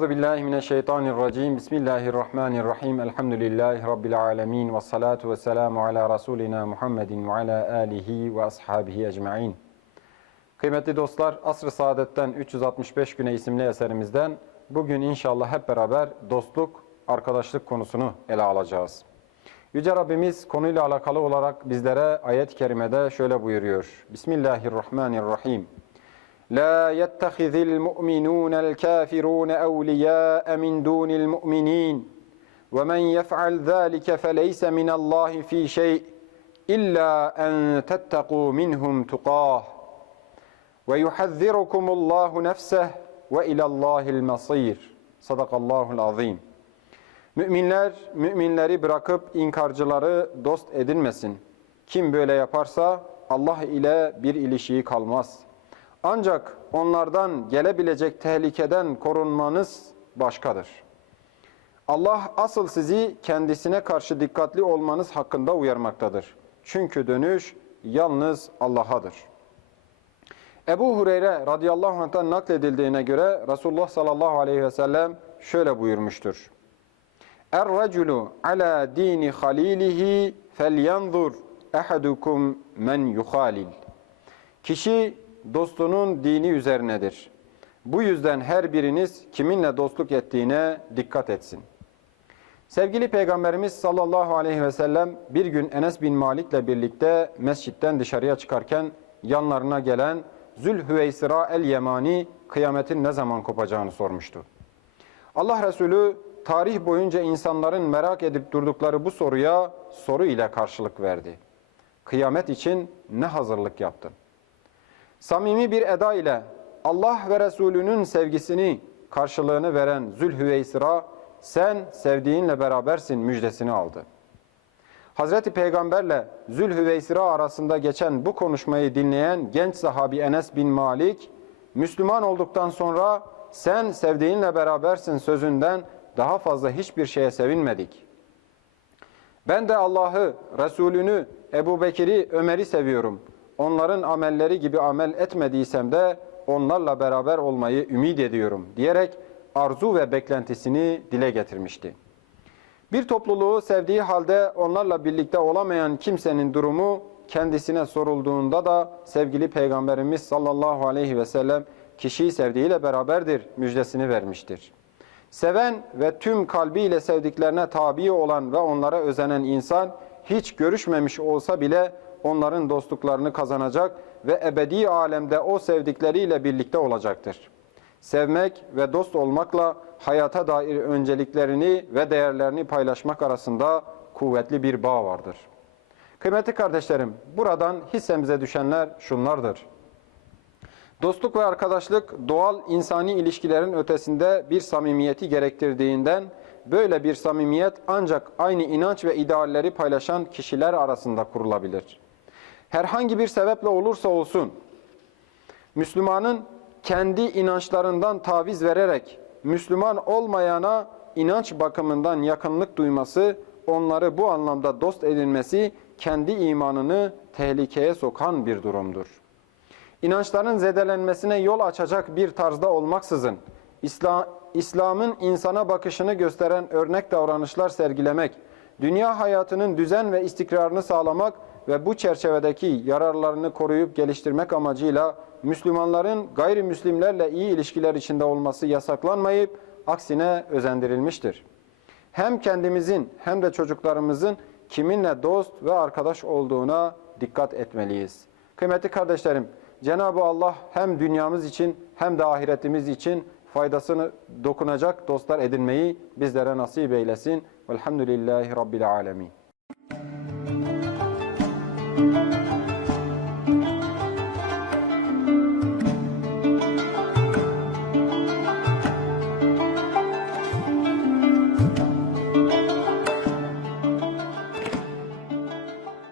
Euzu billahi mineşşeytanirracim. Bismillahirrahmanirrahim. Elhamdülillahi rabbil alamin ve salatu vesselamu ala rasulina Muhammedin ve ala alihi ve ashabihi ecmaîn. Kıymetli dostlar, Asr-ı Saadet'ten 365 güne isimli eserimizden bugün inşallah hep beraber dostluk, arkadaşlık konusunu ele alacağız. Yüce Rabbimiz konuyla alakalı olarak bizlere ayet-i kerimede şöyle buyuruyor. Bismillahirrahmanirrahim. لا يتخذ المؤمنون الكافرون أولياء من دون المؤمنين ومن يفعل ذلك فليس من الله في شيء إلا أن تتقوا منهم تقاه ويحذركم الله نفسه وإلى الله المصير صدق الله العظيم Müminler, müminleri bırakıp inkarcıları dost edinmesin. Kim böyle yaparsa Allah ile bir ilişiği kalmaz. Ancak onlardan gelebilecek tehlikeden korunmanız başkadır. Allah asıl sizi kendisine karşı dikkatli olmanız hakkında uyarmaktadır. Çünkü dönüş yalnız Allah'adır. Ebu Hureyre radıyallahu anh'tan nakledildiğine göre Resulullah sallallahu aleyhi ve sellem şöyle buyurmuştur. Er-raculu ala dini halilihi felyanzur ehadukum men yuhalil. Kişi dostunun dini üzerinedir. Bu yüzden her biriniz kiminle dostluk ettiğine dikkat etsin. Sevgili Peygamberimiz sallallahu aleyhi ve sellem bir gün Enes bin Malik'le birlikte mescitten dışarıya çıkarken yanlarına gelen Zülhüveysira el-Yemani kıyametin ne zaman kopacağını sormuştu. Allah Resulü tarih boyunca insanların merak edip durdukları bu soruya soru ile karşılık verdi. Kıyamet için ne hazırlık yaptın? Samimi bir eda ile Allah ve Resulünün sevgisini karşılığını veren Zülhüveysira sen sevdiğinle berabersin müjdesini aldı. Hazreti Peygamberle Zülhüveysira arasında geçen bu konuşmayı dinleyen genç sahabi Enes bin Malik, Müslüman olduktan sonra sen sevdiğinle berabersin sözünden daha fazla hiçbir şeye sevinmedik. Ben de Allah'ı, Resulünü, Ebu Bekir'i, Ömer'i seviyorum. Onların amelleri gibi amel etmediysem de onlarla beraber olmayı ümit ediyorum diyerek arzu ve beklentisini dile getirmişti. Bir topluluğu sevdiği halde onlarla birlikte olamayan kimsenin durumu kendisine sorulduğunda da sevgili Peygamberimiz sallallahu aleyhi ve sellem kişiyi sevdiğiyle beraberdir müjdesini vermiştir. Seven ve tüm kalbiyle sevdiklerine tabi olan ve onlara özenen insan hiç görüşmemiş olsa bile onların dostluklarını kazanacak ve ebedi alemde o sevdikleriyle birlikte olacaktır. Sevmek ve dost olmakla hayata dair önceliklerini ve değerlerini paylaşmak arasında kuvvetli bir bağ vardır. Kıymetli kardeşlerim, buradan hissemize düşenler şunlardır. Dostluk ve arkadaşlık doğal insani ilişkilerin ötesinde bir samimiyeti gerektirdiğinden böyle bir samimiyet ancak aynı inanç ve idealleri paylaşan kişiler arasında kurulabilir. Herhangi bir sebeple olursa olsun Müslümanın kendi inançlarından taviz vererek Müslüman olmayana inanç bakımından yakınlık duyması, onları bu anlamda dost edinmesi kendi imanını tehlikeye sokan bir durumdur. İnançların zedelenmesine yol açacak bir tarzda olmaksızın, İslam'ın insana bakışını gösteren örnek davranışlar sergilemek, dünya hayatının düzen ve istikrarını sağlamak ve bu çerçevedeki yararlarını koruyup geliştirmek amacıyla Müslümanların gayrimüslimlerle iyi ilişkiler içinde olması yasaklanmayıp aksine özendirilmiştir. Hem kendimizin hem de çocuklarımızın kiminle dost ve arkadaş olduğuna dikkat etmeliyiz. Kıymetli kardeşlerim, Cenab-ı Allah hem dünyamız için hem de ahiretimiz için faydasını dokunacak dostlar edinmeyi bizlere nasip eylesin. Velhamdülillahi Rabbil Alemin. Música